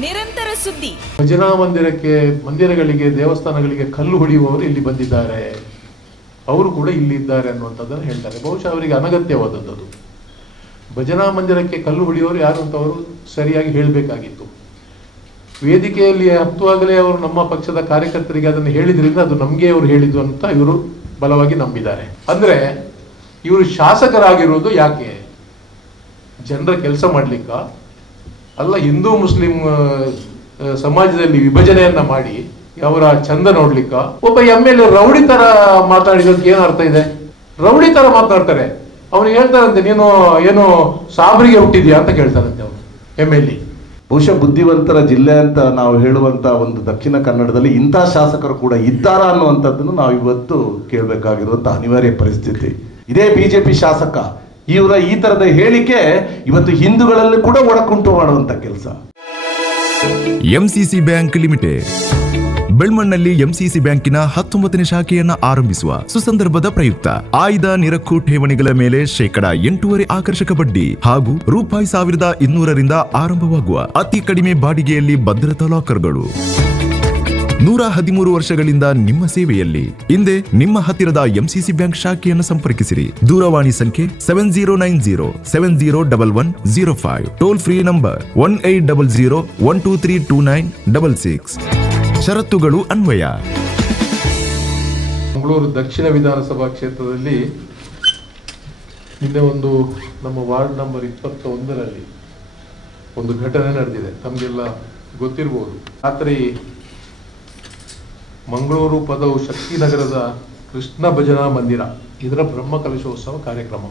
ನಿರಂತರ ಸುದ್ದಿ. ಭಜನಾ ಮಂದಿರಗಳಿಗೆ ದೇವಸ್ಥಾನಗಳಿಗೆ ಕಲ್ಲು ಹೊಡೆಯುವವರು ಇಲ್ಲಿ ಬಂದಿದ್ದಾರೆ, ಅವರು ಕೂಡ ಇಲ್ಲಿ ಇದ್ದಾರೆ ಅನ್ನುವಂಥದ್ದನ್ನು ಹೇಳ್ತಾರೆ. ಬಹುಶಃ ಅವರಿಗೆ ಅನಗತ್ಯವಾದದ್ದು. ಭಜನಾ ಮಂದಿರಕ್ಕೆ ಕಲ್ಲು ಹೊಡೆಯುವವರು ಯಾರು ಅಂತ ಅವರು ಸರಿಯಾಗಿ ಹೇಳಬೇಕಾಗಿತ್ತು. ವೇದಿಕೆಯಲ್ಲಿ ಹತ್ತುವಾಗಲೇ ಅವರು ನಮ್ಮ ಪಕ್ಷದ ಕಾರ್ಯಕರ್ತರಿಗೆ ಅದನ್ನು ಹೇಳಿದ್ರಿಂದ ಅದು ನಮಗೆ ಅವರು ಹೇಳಿದ್ದು ಅಂತ ಇವರು ಬಲವಾಗಿ ನಂಬಿದ್ದಾರೆ. ಅಂದ್ರೆ ಇವರು ಶಾಸಕರಾಗಿರುವುದು ಯಾಕೆ? ಜನರ ಕೆಲಸ ಮಾಡ್ಲಿಕ್ಕ ಅಲ್ಲ, ಹಿಂದೂ ಮುಸ್ಲಿಂ ಸಮಾಜದಲ್ಲಿ ವಿಭಜನೆಯನ್ನ ಮಾಡಿ ಅವರ ಚಂದ ನೋಡ್ಲಿಕ್ಕ. ಒಬ್ಬ MLA ರೌಡಿ ತರ ಮಾತಾಡಿದಕ್ಕೆ ಏನು ಅರ್ಥ ಇದೆ? ರೌಡಿ ತರ ಮಾತಾಡ್ತಾರೆ. ಅವನಿಗೆ ಹೇಳ್ತಾರಂತೆ, ನೀನು ಏನು ಸಾಬ್ರಿಗೆ ಹುಟ್ಟಿದ್ಯಾ ಅಂತ ಕೇಳ್ತಾರಂತೆ ಅವನು MLA. ಬಹುಶಃ ಬುದ್ಧಿವಂತರ ಜಿಲ್ಲೆ ಅಂತ ನಾವು ಹೇಳುವಂತ ಒಂದು ದಕ್ಷಿಣ ಕನ್ನಡದಲ್ಲಿ ಇಂಥ ಶಾಸಕರು ಕೂಡ ಇದ್ದಾರಾ ಅನ್ನುವಂಥದ್ದನ್ನು ನಾವು ಇವತ್ತು ಕೇಳಬೇಕಾಗಿರುವಂತ ಅನಿವಾರ್ಯ ಪರಿಸ್ಥಿತಿ. ಇದೇ ಬಿಜೆಪಿ ಶಾಸಕ ಇವರ ಈ ತರದ ಹೇಳಿಕೆ ಇವತ್ತು ಹಿಂದೂಗಳಲ್ಲಿ ಕೂಡ ಒಡಕುಂಟು ಮಾಡುವಂತ ಕೆಲಸ. ಎಂಸಿಸಿ ಬ್ಯಾಂಕ್ ಲಿಮಿಟೆಡ್ ಬೆಳ್ಮಣ್ಣಲ್ಲಿ ಎಂಸಿಸಿ ಬ್ಯಾಂಕಿನ 19ನೇ ಶಾಖೆಯನ್ನ ಆರಂಭಿಸುವ ಸುಸಂದರ್ಭದ ಪ್ರಯುಕ್ತ ಆಯ್ದ ನಿರಕ್ಕು ಠೇವಣಿಗಳ ಮೇಲೆ ಶೇಕಡ 8.5% ಆಕರ್ಷಕ ಬಡ್ಡಿ ಹಾಗೂ ₹1,200ರಿಂದ ಆರಂಭವಾಗುವ ಅತಿ ಕಡಿಮೆ ಬಾಡಿಗೆಯಲ್ಲಿ ಭದ್ರತಾ ಲಾಕರ್ಗಳು. 113 ವರ್ಷಗಳಿಂದ ನಿಮ್ಮ ಸೇವೆಯಲ್ಲಿ. ಹಿಂದೆ ನಿಮ್ಮ ಹತ್ತಿರದ ಎಂಸಿಸಿ ಬ್ಯಾಂಕ್ ಶಾಖೆಯನ್ನು ಸಂಪರ್ಕಿಸಿರಿ. ದೂರವಾಣಿ ಸಂಖ್ಯೆ 7090701105. Toll free number 1800123296. ಷರತ್ತುಗಳು ಅನ್ವಯ. ಮಂಗಳೂರು ದಕ್ಷಿಣ ವಿಧಾನಸಭಾ ಕ್ಷೇತ್ರದಲ್ಲಿ ನಿನ್ನೆ ಒಂದು ನಮ್ಮ ವಾರ್ಡ್ ನಂಬರ್ 21ರಲ್ಲಿ ಒಂದು ಘಟನೆ ನಡೆದಿದೆ. ತಮಗೆಲ್ಲ ಗೊತ್ತಿರಬಹುದು. ರಾತ್ರಿ ಮಂಗಳೂರು ಪದವು ಶಕ್ತಿನಗರದ ಕೃಷ್ಣ ಭಜನಾ ಮಂದಿರ ಇದರ ಬ್ರಹ್ಮಕಲಶೋತ್ಸವ ಕಾರ್ಯಕ್ರಮ.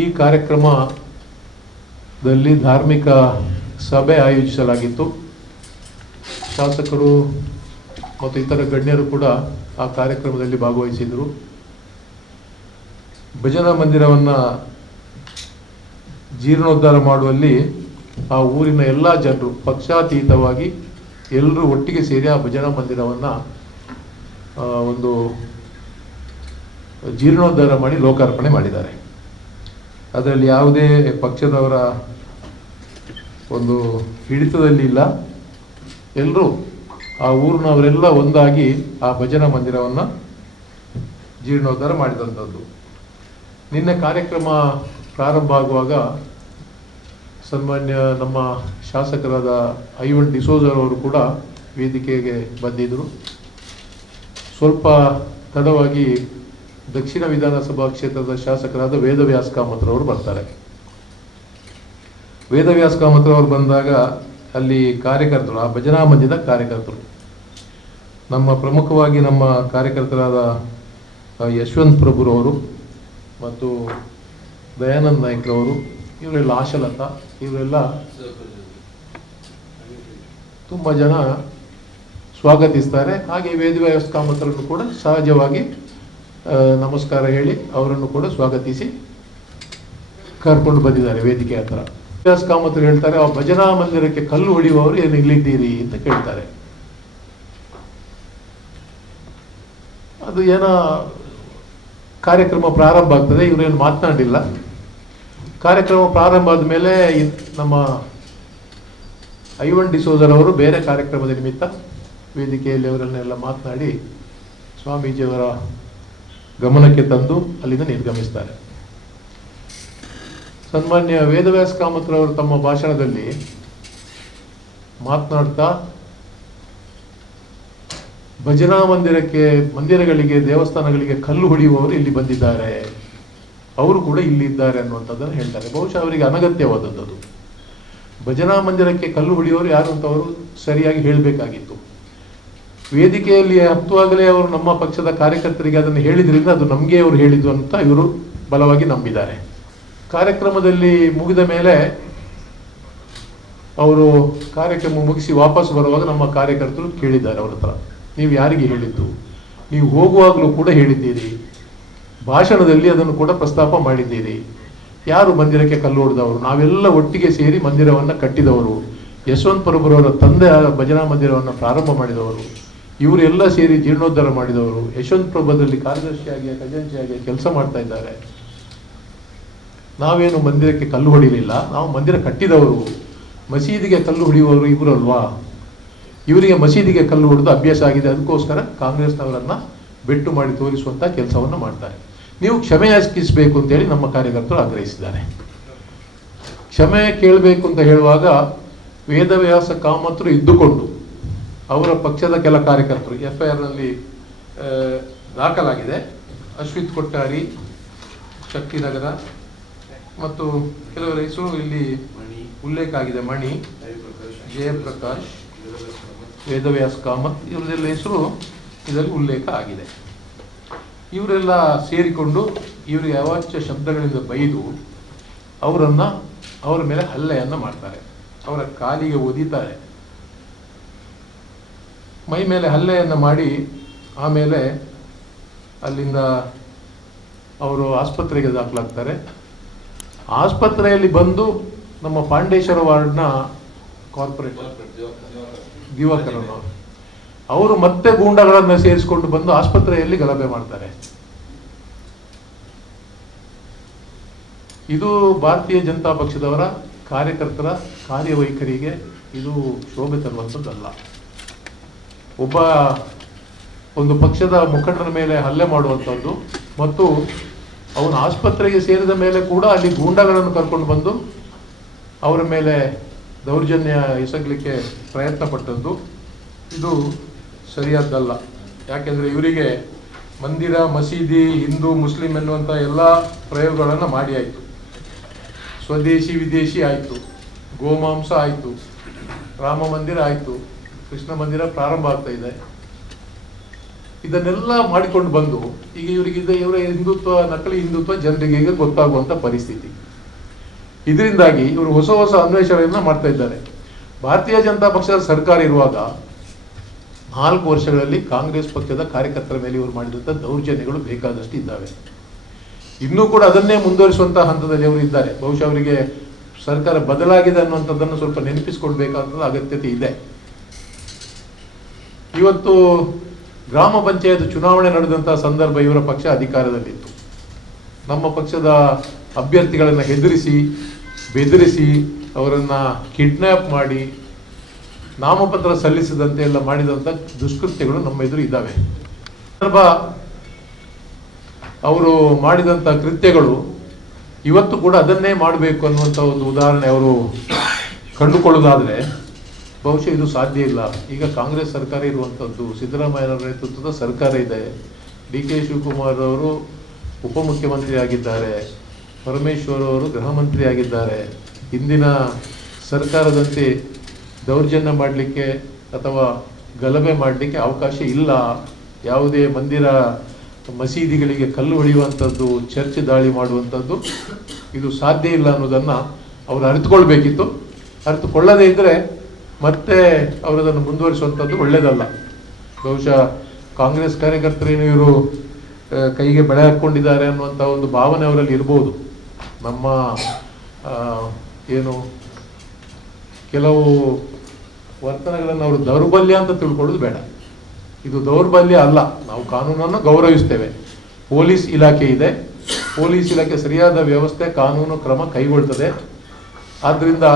ಈ ಕಾರ್ಯಕ್ರಮದಲ್ಲಿ ಧಾರ್ಮಿಕ ಸಭೆ ಆಯೋಜಿಸಲಾಗಿತ್ತು. ಶಾಸಕರು ಮತ್ತು ಇತರ ಗಣ್ಯರು ಕೂಡ ಆ ಕಾರ್ಯಕ್ರಮದಲ್ಲಿ ಭಾಗವಹಿಸಿದರು. ಭಜನಾ ಮಂದಿರವನ್ನು ಜೀರ್ಣೋದ್ಧಾರ ಮಾಡುವಲ್ಲಿ ಆ ಊರಿನ ಎಲ್ಲ ಜನರು ಪಕ್ಷಾತೀತವಾಗಿ ಎಲ್ಲರೂ ಒಟ್ಟಿಗೆ ಸೇರಿ ಆ ಭಜನಾ ಮಂದಿರವನ್ನು ಒಂದು ಜೀರ್ಣೋದ್ಧಾರ ಮಾಡಿ ಲೋಕಾರ್ಪಣೆ ಮಾಡಿದ್ದಾರೆ. ಅದರಲ್ಲಿ ಯಾವುದೇ ಪಕ್ಷದವರ ಒಂದು ಹಿಡಿತದಲ್ಲಿ ಇಲ್ಲ. ಎಲ್ಲರೂ ಆ ಊರಿನವರೆಲ್ಲ ಒಂದಾಗಿ ಆ ಭಜನಾ ಮಂದಿರವನ್ನು ಜೀರ್ಣೋದ್ಧಾರ ಮಾಡಿದಂಥದ್ದು. ನಿನ್ನೆ ಕಾರ್ಯಕ್ರಮ ಪ್ರಾರಂಭ ಆಗುವಾಗ ಸನ್ಮಾನ್ಯ ನಮ್ಮ ಶಾಸಕರಾದ ಐವನ್ ಡಿಸೋಜರ್ ಅವರು ಕೂಡ ವೇದಿಕೆಗೆ ಬಂದಿದ್ದರು. ಸ್ವಲ್ಪ ತಡವಾಗಿ ದಕ್ಷಿಣ ವಿಧಾನಸಭಾ ಕ್ಷೇತ್ರದ ಶಾಸಕರಾದ ವೇದವ್ಯಾಸ್ ಕಾಮತ್ರವರು ಬರ್ತಾರೆ. ವೇದವ್ಯಾಸ್ ಕಾಮತ್ರವರು ಬಂದಾಗ ಅಲ್ಲಿ ಕಾರ್ಯಕರ್ತರು, ಆ ಭಜನಾ ಮಂದಿರದ ಕಾರ್ಯಕರ್ತರು, ನಮ್ಮ ಪ್ರಮುಖವಾಗಿ ನಮ್ಮ ಕಾರ್ಯಕರ್ತರಾದ ಯಶವಂತ್ ಪ್ರಭುರವರು ಮತ್ತು ದಯಾನಂದ್ ನಾಯ್ಕರವರು, ಇವರೆಲ್ಲ ಆಶಲತಾ, ಇವರೆಲ್ಲ ತುಂಬ ಜನ ಸ್ವಾಗತಿಸ್ತಾರೆ. ಹಾಗೆ ವೇದವ್ಯಾಸ್ ಕಾಮತ್ರನ್ನು ಕೂಡ ಸಹಜವಾಗಿ ನಮಸ್ಕಾರ ಹೇಳಿ ಅವರನ್ನು ಕೂಡ ಸ್ವಾಗತಿಸಿ ಕರ್ಕೊಂಡು ಬಂದಿದ್ದಾರೆ ವೇದಿಕೆ ಹತ್ರ. ವೇದವ್ಯಾಸ್ ಕಾಮತ್ರ ಹೇಳ್ತಾರೆ, ಆ ಭಜನಾ ಮಂದಿರಕ್ಕೆ ಕಲ್ಲು ಹೊಡೆಯುವವರು ಏನು ಇಲ್ಲಿದ್ದೀರಿ ಅಂತ ಕೇಳ್ತಾರೆ. ಅದು ಏನೋ ಕಾರ್ಯಕ್ರಮ ಪ್ರಾರಂಭ ಆಗ್ತದೆ, ಇವರೇನು ಮಾತನಾಡಿಲ್ಲ. ಕಾರ್ಯಕ್ರಮ ಪ್ರಾರಂಭ ಆದ ಮೇಲೆ ನಮ್ಮ ಐವನ್ ಡಿಸೋಜರ್ ಅವರು ಬೇರೆ ಕಾರ್ಯಕ್ರಮದ ನಿಮಿತ್ತ ವೇದಿಕೆಯಲ್ಲಿ ಅವರನ್ನೆಲ್ಲ ಮಾತನಾಡಿ ಸ್ವಾಮೀಜಿಯವರ ಗಮನಕ್ಕೆ ತಂದು ಅಲ್ಲಿಂದ ನಿರ್ಗಮಿಸ್ತಾರೆ. ಸನ್ಮಾನ್ಯ ವೇದವ್ಯಾಸ್ ಕಾಮತ್ರ ಅವರು ತಮ್ಮ ಭಾಷಣದಲ್ಲಿ ಮಾತನಾಡ್ತಾ ಭಜನಾ ಮಂದಿರಗಳಿಗೆ ದೇವಸ್ಥಾನಗಳಿಗೆ ಕಲ್ಲು ಹೊಡೆಯುವವರು ಇಲ್ಲಿ ಬಂದಿದ್ದಾರೆ, ಅವರು ಕೂಡ ಇಲ್ಲಿ ಇದ್ದಾರೆ ಅನ್ನುವಂಥದ್ದನ್ನು ಹೇಳ್ತಾರೆ. ಬಹುಶಃ ಅವರಿಗೆ ಅನಗತ್ಯವಾದದ್ದು. ಭಜನಾ ಮಂದಿರಕ್ಕೆ ಕಲ್ಲು ಹೊಡೆಯುವವರು ಯಾರು ಅಂತ ಅವರು ಸರಿಯಾಗಿ ಹೇಳಬೇಕಾಗಿತ್ತು. ವೇದಿಕೆಯಲ್ಲಿ ಹತ್ತುವಾಗಲೇ ಅವರು ನಮ್ಮ ಪಕ್ಷದ ಕಾರ್ಯಕರ್ತರಿಗೆ ಅದನ್ನು ಹೇಳಿದ್ರಿಂದ ಅದು ನಮಗೆ ಅವರು ಹೇಳಿದ್ದು ಅಂತ ಇವರು ಬಲವಾಗಿ ನಂಬಿದ್ದಾರೆ. ಕಾರ್ಯಕ್ರಮದಲ್ಲಿ ಮುಗಿದ ಮೇಲೆ ಅವರು ಕಾರ್ಯಕ್ರಮ ಮುಗಿಸಿ ವಾಪಸ್ ಬರುವಾಗ ನಮ್ಮ ಕಾರ್ಯಕರ್ತರು ಕೇಳಿದ್ದಾರೆ ಅವ್ರ ಹತ್ರ, ನೀವು ಯಾರಿಗೆ ಹೇಳಿದ್ದು? ನೀವು ಹೋಗುವಾಗಲೂ ಕೂಡ ಹೇಳಿದ್ದೀರಿ, ಭಾಷಣದಲ್ಲಿ ಅದನ್ನು ಕೂಡ ಪ್ರಸ್ತಾಪ ಮಾಡಿದ್ದೀರಿ. ಯಾರು ಮಂದಿರಕ್ಕೆ ಕಲ್ಲು ಹೊಡೆದವರು? ನಾವೆಲ್ಲ ಒಟ್ಟಿಗೆ ಸೇರಿ ಮಂದಿರವನ್ನು ಕಟ್ಟಿದವರು. ಯಶವಂತ್ ಪ್ರಭುರವರ ತಂದೆ ಭಜನಾ ಮಂದಿರವನ್ನು ಪ್ರಾರಂಭ ಮಾಡಿದವರು. ಇವರೆಲ್ಲ ಸೇರಿ ಜೀರ್ಣೋದ್ಧಾರ ಮಾಡಿದವರು. ಯಶವಂತ್ ಪ್ರಭುದಲ್ಲಿ ಕಾರ್ಯದರ್ಶಿಯಾಗಿ ಖಜಾಂಚಿಯಾಗಿ ಕೆಲಸ ಮಾಡ್ತಾ ಇದ್ದಾರೆ. ನಾವೇನು ಮಂದಿರಕ್ಕೆ ಕಲ್ಲು ಹೊಡಿಲಿಲ್ಲ, ನಾವು ಮಂದಿರ ಕಟ್ಟಿದವರು. ಮಸೀದಿಗೆ ಕಲ್ಲು ಹೊಡೆಯುವವರು ಇವರು ಅಲ್ವಾ? ಇವರಿಗೆ ಮಸೀದಿಗೆ ಕಲ್ಲು ಹೊಡೆದು ಅಭ್ಯಾಸ ಆಗಿದೆ, ಅದಕ್ಕೋಸ್ಕರ ಕಾಂಗ್ರೆಸ್ನವರನ್ನ ಬೆಟ್ಟು ಮಾಡಿ ತೋರಿಸುವಂಥ ಕೆಲಸವನ್ನು ಮಾಡ್ತಾರೆ. ನೀವು ಕ್ಷಮೆ ಯಾಚಿಸಬೇಕು ಅಂತೇಳಿ ನಮ್ಮ ಕಾರ್ಯಕರ್ತರು ಆಗ್ರಹಿಸಿದ್ದಾರೆ. ಕ್ಷಮೆ ಕೇಳಬೇಕು ಅಂತ ಹೇಳುವಾಗ ವೇದವ್ಯಾಸ ಕಾಮತರು ಇದ್ದುಕೊಂಡು ಅವರ ಪಕ್ಷದ ಕೆಲ ಕಾರ್ಯಕರ್ತರು FIRನಲ್ಲಿ ದಾಖಲಾಗಿದೆ. ಅಶ್ವಿತ್ ಕೊಟ್ಟಾರಿ, ಶಕ್ತಿನಗರ ಮತ್ತು ಕೆಲವರ ಹೆಸರು ಇಲ್ಲಿ ಉಲ್ಲೇಖ ಆಗಿದೆ. ಮಣಿ, ಜಯಪ್ರಕಾಶ್, ವೇದವ್ಯಾಸ ಕಾಮತ್, ಇವರದೆಲ್ಲ ಹೆಸರು ಇದರಲ್ಲಿ ಉಲ್ಲೇಖ ಆಗಿದೆ. ಇವರೆಲ್ಲ ಸೇರಿಕೊಂಡು ಇವರಿಗೆ ಅವಾಚ್ಯ ಶಬ್ದಗಳಿಂದ ಬೈದು ಅವರ ಮೇಲೆ ಹಲ್ಲೆಯನ್ನು ಮಾಡ್ತಾರೆ. ಅವರ ಕಾಲಿಗೆ ಒದಿತಾರೆ, ಮೈ ಮೇಲೆ ಹಲ್ಲೆಯನ್ನು ಮಾಡಿ ಆಮೇಲೆ ಅಲ್ಲಿಂದ ಅವರು ಆಸ್ಪತ್ರೆಗೆ ದಾಖಲಾಗ್ತಾರೆ. ಆಸ್ಪತ್ರೆಯಲ್ಲಿ ಬಂದು ನಮ್ಮ ಪಾಂಡೇಶ್ವರ ವಾರ್ಡ್ನ ಕಾರ್ಪೊರೇಟರ್ ದಿವಾಕರ್ ಅವರು ಮತ್ತೆ ಗೂಂಡಾಗಳನ್ನು ಸೇರಿಸಿಕೊಂಡು ಬಂದು ಆಸ್ಪತ್ರೆಯಲ್ಲಿ ಗಲಭೆ ಮಾಡ್ತಾರೆ. ಇದು ಭಾರತೀಯ ಜನತಾ ಪಕ್ಷದವರ ಕಾರ್ಯಕರ್ತರ ಕಾರ್ಯವೈಖರಿಗೆ ಇದು ಶೋಭೆ ತರುವಂಥದ್ದಲ್ಲ. ಒಂದು ಪಕ್ಷದ ಮುಖಂಡರ ಮೇಲೆ ಹಲ್ಲೆ ಮಾಡುವಂಥದ್ದು ಮತ್ತು ಅವನ ಆಸ್ಪತ್ರೆಗೆ ಸೇರಿದ ಮೇಲೆ ಕೂಡ ಅಲ್ಲಿ ಗೂಂಡಾಗಳನ್ನು ಕರ್ಕೊಂಡು ಬಂದು ಅವರ ಮೇಲೆ ದೌರ್ಜನ್ಯ ಎಸಗಲಿಕ್ಕೆ ಪ್ರಯತ್ನ ಪಟ್ಟದ್ದು ಇದು ಸರಿಯಾದ್ದಲ್ಲ. ಯಾಕೆಂದರೆ ಇವರಿಗೆ ಮಂದಿರ, ಮಸೀದಿ, ಹಿಂದೂ, ಮುಸ್ಲಿಂ ಎನ್ನುವಂಥ ಎಲ್ಲ ಪ್ರಯೋಗಗಳನ್ನು ಮಾಡಿ ಆಯಿತು. ಸ್ವದೇಶಿ ವಿದೇಶಿ ಆಯಿತು, ಗೋಮಾಂಸ ಆಯಿತು, ರಾಮ ಮಂದಿರ ಆಯಿತು, ಕೃಷ್ಣ ಮಂದಿರ ಪ್ರಾರಂಭ ಆಗ್ತಾ ಇದೆ. ಇದನ್ನೆಲ್ಲ ಮಾಡಿಕೊಂಡು ಬಂದು ಈಗ ಇವರ ಹಿಂದುತ್ವ, ನಕಲಿ ಹಿಂದುತ್ವ ಜನರಿಗೆ ಈಗ ಗೊತ್ತಾಗುವಂಥ ಪರಿಸ್ಥಿತಿ. ಇದರಿಂದಾಗಿ ಇವರು ಹೊಸ ಹೊಸ ಅನ್ವೇಷಣೆಯನ್ನು ಮಾಡ್ತಾ ಇದ್ದಾರೆ. ಭಾರತೀಯ ಜನತಾ ಪಕ್ಷದ ಸರ್ಕಾರ ಇರುವಾಗ 4 ವರ್ಷಗಳಲ್ಲಿ ಕಾಂಗ್ರೆಸ್ ಪಕ್ಷದ ಕಾರ್ಯಕರ್ತರ ಮೇಲೆ ಇವರು ಮಾಡಿದಂಥ ದೌರ್ಜನ್ಯಗಳು ಬೇಕಾದಷ್ಟು ಇದ್ದಾವೆ. ಇನ್ನೂ ಕೂಡ ಅದನ್ನೇ ಮುಂದುವರಿಸುವಂಥ ಹಂತದಲ್ಲಿ ಅವರು ಇದ್ದಾರೆ. ಬಹುಶಃ ಅವರಿಗೆ ಸರ್ಕಾರ ಬದಲಾಗಿದೆ ಅನ್ನುವಂಥದ್ದನ್ನು ಸ್ವಲ್ಪ ನೆನಪಿಸಿಕೊಳ್ಬೇಕಾದ ಅಗತ್ಯತೆ ಇದೆ. ಇವತ್ತು ಗ್ರಾಮ ಪಂಚಾಯತ್ ಚುನಾವಣೆ ನಡೆದಂಥ ಸಂದರ್ಭ ಇವರ ಪಕ್ಷ ಅಧಿಕಾರದಲ್ಲಿತ್ತು. ನಮ್ಮ ಪಕ್ಷದ ಅಭ್ಯರ್ಥಿಗಳನ್ನು ಹೆದರಿಸಿ, ಬೆದರಿಸಿ, ಅವರನ್ನು ಕಿಡ್ನ್ಯಾಪ್ ಮಾಡಿ, ನಾಮಪತ್ರ ಸಲ್ಲಿಸದಂತೆ ಎಲ್ಲ ಮಾಡಿದಂಥ ದುಷ್ಕೃತ್ಯಗಳು ನಮ್ಮ ಎದುರು ಇದ್ದಾವೆ. ಅವರು ಮಾಡಿದಂಥ ಕೃತ್ಯಗಳು ಇವತ್ತು ಕೂಡ ಅದನ್ನೇ ಮಾಡಬೇಕು ಅನ್ನುವಂಥ ಒಂದು ಉದಾಹರಣೆ ಅವರು ಕಂಡುಕೊಳ್ಳೋದಾದರೆ ಬಹುಶಃ ಇದು ಸಾಧ್ಯ ಇಲ್ಲ. ಈಗ ಕಾಂಗ್ರೆಸ್ ಸರ್ಕಾರ ಇರುವಂಥದ್ದು, ಸಿದ್ದರಾಮಯ್ಯನವರ ನೇತೃತ್ವದ ಸರ್ಕಾರ ಇದೆ. DK ಶಿವಕುಮಾರ್ ಅವರು ಉಪಮುಖ್ಯಮಂತ್ರಿ ಆಗಿದ್ದಾರೆ, ಪರಮೇಶ್ವರ್ ಅವರು ಗೃಹ ಮಂತ್ರಿ ಆಗಿದ್ದಾರೆ. ಹಿಂದಿನ ಸರ್ಕಾರದಂತೆ ದೌರ್ಜನ್ಯ ಮಾಡಲಿಕ್ಕೆ ಅಥವಾ ಗಲಭೆ ಮಾಡಲಿಕ್ಕೆ ಅವಕಾಶ ಇಲ್ಲ. ಯಾವುದೇ ಮಂದಿರ, ಮಸೀದಿಗಳಿಗೆ ಕಲ್ಲು ಹೊಡೆಯುವಂಥದ್ದು, ಚರ್ಚ್ ದಾಳಿ ಮಾಡುವಂಥದ್ದು ಇದು ಸಾಧ್ಯ ಇಲ್ಲ ಅನ್ನೋದನ್ನು ಅವರು ಅರಿತುಕೊಳ್ಬೇಕಿತ್ತು. ಅರಿತುಕೊಳ್ಳದೇ ಇದ್ದರೆ ಮತ್ತೆ ಅವರದನ್ನು ಮುಂದುವರಿಸುವಂಥದ್ದು ಒಳ್ಳೆಯದಲ್ಲ. ಬಹುಶಃ ಕಾಂಗ್ರೆಸ್ ಕಾರ್ಯಕರ್ತರೇನು ಇವರು ಕೈಗೆ ಬಳೆ ಹಾಕ್ಕೊಂಡಿದ್ದಾರೆ ಅನ್ನುವಂಥ ಒಂದು ಭಾವನೆ ಅವರಲ್ಲಿ ಇರ್ಬೋದು. ನಮ್ಮ ಏನು ಕೆಲವು ವರ್ತನೆಗಳನ್ನು ಅವರು ದೌರ್ಬಲ್ಯ ಅಂತ ತಿಳ್ಕೊಳ್ಳೋದು ಬೇಡ. ಇದು ದೌರ್ಬಲ್ಯ ಅಲ್ಲ. ನಾವು ಕಾನೂನನ್ನು ಗೌರವಿಸ್ತೇವೆ. ಪೊಲೀಸ್ ಇಲಾಖೆ ಇದೆ, ಪೊಲೀಸ್ ಇಲಾಖೆ ಸರಿಯಾದ ವ್ಯವಸ್ಥೆ, ಕಾನೂನು ಕ್ರಮ ಕೈಗೊಳ್ತದೆ. ಆದ್ದರಿಂದ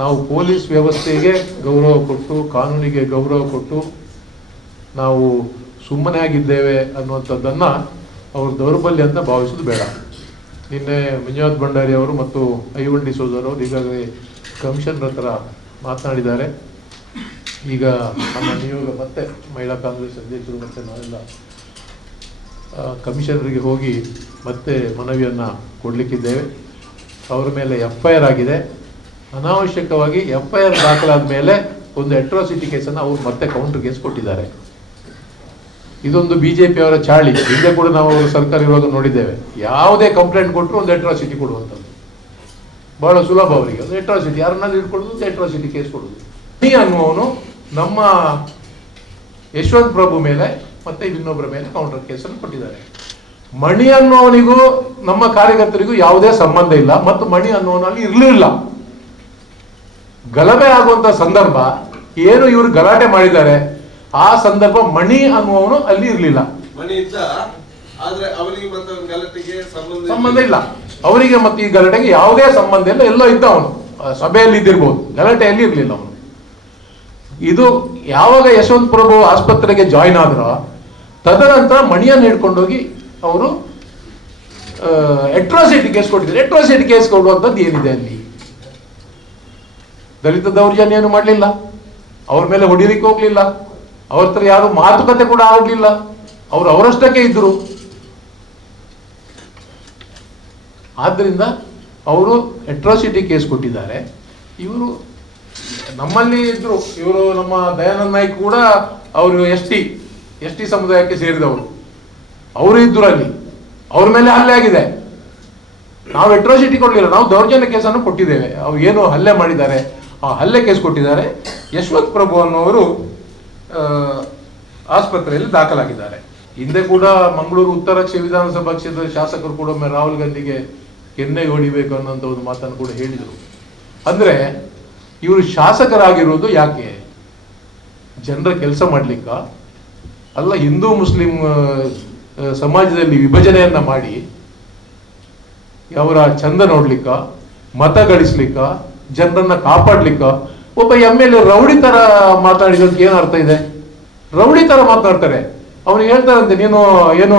ನಾವು ಪೊಲೀಸ್ ವ್ಯವಸ್ಥೆಗೆ ಗೌರವ ಕೊಟ್ಟು, ಕಾನೂನಿಗೆ ಗೌರವ ಕೊಟ್ಟು ನಾವು ಸುಮ್ಮನೆ ಆಗಿದ್ದೇವೆ ಅನ್ನುವಂಥದ್ದನ್ನು ಅವರು ದೌರ್ಬಲ್ಯ ಅಂತ ಭಾವಿಸೋದು ಬೇಡ. ನಿನ್ನೆ ಮಂಜುನಾಥ್ ಭಂಡಾರಿ ಅವರು ಮತ್ತು ಐವನ್ ಡಿಸೋಜರ್ ಅವರು ಈಗಾಗಲೇ ಕಮಿಷನರ್ ಹತ್ರ ಮಾತನಾಡಿದ್ದಾರೆ. ಈಗ ನಮ್ಮ ನಿಯೋಗ ಮತ್ತೆ ಮಹಿಳಾ ಕಾಂಗ್ರೆಸ್ ಅಧ್ಯಕ್ಷರು ಮತ್ತು ನಾವೆಲ್ಲ ಕಮಿಷನರಿಗೆ ಹೋಗಿ ಮತ್ತೆ ಮನವಿಯನ್ನು ಕೊಡಲಿಕ್ಕಿದ್ದೇವೆ. ಅವರ ಮೇಲೆ FIR ಆಗಿದೆ. ಅನಾವಶ್ಯಕವಾಗಿ FIR ದಾಖಲಾದ ಮೇಲೆ ಒಂದು ಅಟ್ರಾಸಿಟಿ ಕೇಸನ್ನು ಅವರು ಮತ್ತೆ ಕೌಂಟರ್ ಕೇಸ್ ಕೊಟ್ಟಿದ್ದಾರೆ. ಇದೊಂದು BJP ಅವರ ಚಾಳಿ. ಹಿಂದೆ ಕೂಡ ನಾವು ಅವರು ಸರ್ಕಾರ ಇರುವಾಗ ನೋಡಿದ್ದೇವೆ. ಯಾವುದೇ ಕಂಪ್ಲೇಂಟ್ ಕೊಟ್ಟರು ಒಂದು ಅಟ್ರಾಸಿಟಿ ಕೊಡುವಂಥದ್ದು ಬಹಳ ಸುಲಭ. ಅವರಿಗೆ ಒಂದು ಅಟ್ರಾಸಿಟಿ, ಯಾರನ್ನಾದ್ರೂ ಇಟ್ಕೊಳ್ಳೋದು, ಒಂದು ಅಟ್ರಾಸಿಟಿ ಕೇಸ್ ಕೊಡೋದು. ಮಣಿ ಅನ್ನುವನು ನಮ್ಮ ಯಶವಂತ್ ಪ್ರಭು ಮೇಲೆ ಮತ್ತೆ ಇನ್ನೊಬ್ಬರ ಮೇಲೆ ಕೌಂಟರ್ ಕೇಸನ್ನು ಕೊಟ್ಟಿದ್ದಾರೆ. ಮಣಿ ಅನ್ನುವನಿಗೂ ನಮ್ಮ ಕಾರ್ಯಕರ್ತರಿಗೂ ಯಾವುದೇ ಸಂಬಂಧ ಇಲ್ಲ ಮತ್ತು ಮಣಿ ಅನ್ನುವನಲ್ಲಿ ಇರಲಿಲ್ಲ. ಗಲಭೆ ಆಗುವಂತ ಸಂದರ್ಭ ಏನು ಇವರು ಗಲಾಟೆ ಮಾಡಿದ್ದಾರೆ, ಆ ಸಂದರ್ಭ ಮಣಿ ಅನ್ನುವನು ಅಲ್ಲಿ ಇರಲಿಲ್ಲ. ಸಂಬಂಧ ಇಲ್ಲ ಅವರಿಗೆ, ಮತ್ತೆ ಈ ಗಲಾಟೆಗೆ ಯಾವುದೇ ಸಂಬಂಧ ಇಲ್ಲ. ಎಲ್ಲೋ ಇದ್ದ ಅವನು, ಸಭೆಯಲ್ಲಿ ಇದ್ದಿರ್ಬೋದು, ಗಲಾಟೆಯಲ್ಲಿ ಇರಲಿಲ್ಲ ಅವನು. ಇದು ಯಾವಾಗ ಯಶವಂತ ಪ್ರಭು ಆಸ್ಪತ್ರೆಗೆ ಜಾಯಿನ್ ಆದ್ರ ತದನಂತರ ಮಣಿಯನ್ನು ಹಿಡ್ಕೊಂಡೋಗಿ ಅವರು ಅಟ್ರಾಸಿಟಿ ಕೇಸ್ ಕೊಟ್ಟಿದ್ದಾರೆ. ಅಟ್ರಾಸಿಟಿ ಕೇಸ್ ಕೊಡುವಂಥದ್ದು ಏನಿದೆ ಅಲ್ಲಿ? ದಲಿತ ದೌರ್ಜನ್ಯ ಏನು ಮಾಡಲಿಲ್ಲ, ಅವ್ರ ಮೇಲೆ ಹೊಡಿಲಿಕ್ಕೆ ಹೋಗ್ಲಿಲ್ಲ, ಅವ್ರ ಹತ್ರ ಯಾರು ಮಾತುಕತೆ ಕೂಡ ಆಗಲಿಲ್ಲ, ಅವರು ಅವರಷ್ಟಕ್ಕೆ ಇದ್ರು. ಆದ್ದರಿಂದ ಅವರು ಅಟ್ರಾಸಿಟಿ ಕೇಸ್ ಕೊಟ್ಟಿದ್ದಾರೆ. ಇವರು ನಮ್ಮಲ್ಲಿ ಇದ್ರು, ಇವರು ನಮ್ಮ ದಯಾನಂದ್ ನಾಯ್ಕ್ ಕೂಡ ಅವರು ಎಸ್ ಟಿ ಸಮುದಾಯಕ್ಕೆ ಸೇರಿದವರು, ಅವರು ಇದ್ರು ಅಲ್ಲಿ. ಅವ್ರ ಮೇಲೆ ಹಲ್ಲೆ ಆಗಿದೆ. ನಾವು ಅಟ್ರಾಸಿಟಿ ಕೊಡಲಿಲ್ಲ, ನಾವು ದೌರ್ಜನ್ಯ ಕೇಸನ್ನು ಕೊಟ್ಟಿದ್ದೇವೆ. ಅವ್ರು ಏನು ಹಲ್ಲೆ ಮಾಡಿದ್ದಾರೆ ಆ ಹಲ್ಲೆ ಕೇಸ್ ಕೊಟ್ಟಿದ್ದಾರೆ. ಯಶವಂತ್ ಪ್ರಭು ಅನ್ನೋರು ಆಸ್ಪತ್ರೆಯಲ್ಲಿ ದಾಖಲಾಗಿದ್ದಾರೆ. ಹಿಂದೆ ಕೂಡ ಮಂಗಳೂರು ಉತ್ತರ ವಿಧಾನಸಭಾ ಕ್ಷೇತ್ರದ ಶಾಸಕರು ಕೂಡ ಒಮ್ಮೆ ರಾಹುಲ್ ಗಾಂಧಿಗೆ ಕೆನ್ನೆಗೆ ಹೊಡಿಬೇಕು ಅನ್ನೋಂಥ ಒಂದು ಮಾತನ್ನು ಕೂಡ ಹೇಳಿದರು. ಅಂದ್ರೆ ಇವರು ಶಾಸಕರಾಗಿರುವುದು ಯಾಕೆ? ಜನರ ಕೆಲಸ ಮಾಡ್ಲಿಕ್ಕ ಅಲ್ಲ, ಹಿಂದೂ ಮುಸ್ಲಿಂ ಸಮಾಜದಲ್ಲಿ ವಿಭಜನೆಯನ್ನ ಮಾಡಿ ಅವರ ಚಂದ ನೋಡ್ಲಿಕ್ಕ, ಮತ ಗಳಿಸ್ಲಿಕ್ಕ, ಜನರನ್ನ ಕಾಪಾಡ್ಲಿಕ್ಕ ಒಬ್ಬ MLA ರೌಡಿ ತರ ಮಾತಾಡಿದಕ್ಕೆ ಏನು ಅರ್ಥ ಇದೆ? ರೌಡಿ ತರ ಮಾತಾಡ್ತಾರೆ. ಅವನು ಹೇಳ್ತಾರಂತೆ, ನೀನು ಏನು